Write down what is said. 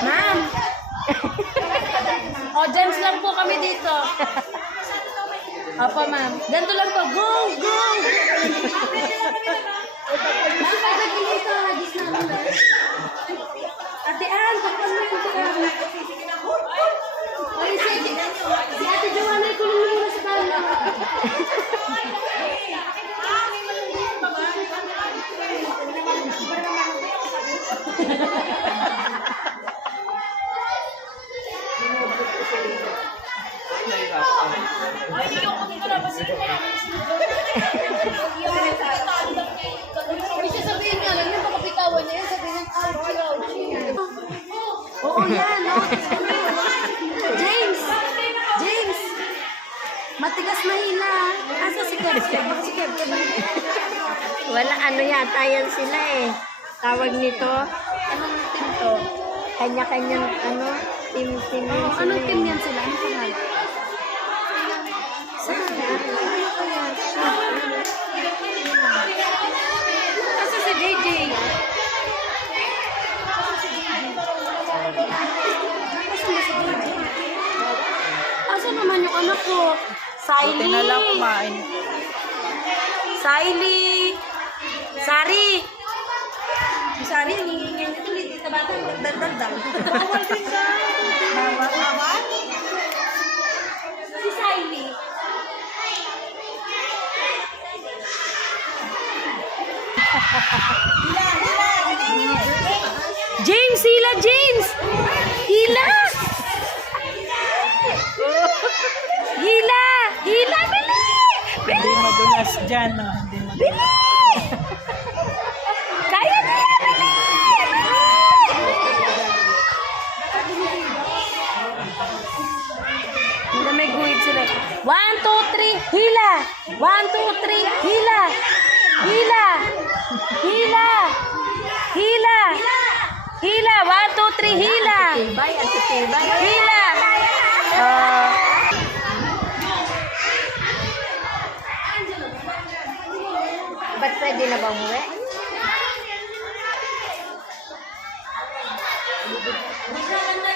Ma'am! O, James lang po kami dito. Opo, ma'am. Ganito lang po. Go! Go! Ma'am, pagdating dito, hadis namin na. Ate Ann, takpan mo yung tukang. Ay, si Ate Joanna, kulong mo sa kanya. Bisa sabihin nga lang, yung pagkapitawan niya, sabihin ng ouchie. Oo yan, no? James! James! Matigas na hila. Asa si Kev? Si Kev. Wala, ano yata yan sila eh. Tawag nito, Anong team to? kanya-kanyang, ano, team Oh, anong team yan sila? Anong pangalan? Asa si JJ? Asa naman yung anak ko? Siley! Buti na lang kumain. Siley! Sari! Si Sari, hingingin niya tuloy. Dito bata, dal-dal-dal. Bawal din ka. Bawal? Si Siley. James! Hila, James! Hila! Hila! Hila! Bili! Hindi madulas dyan, no? Hindi madulas. Bili! Kaya niya! Hindi may guhit sila. 1, 2, 3, hila! 1, 2, 3, hila! Hila! Hila! Hila! Hila! 1, 2, 3, hila! Hila! Ba't pwede na ba umuwi? Hindi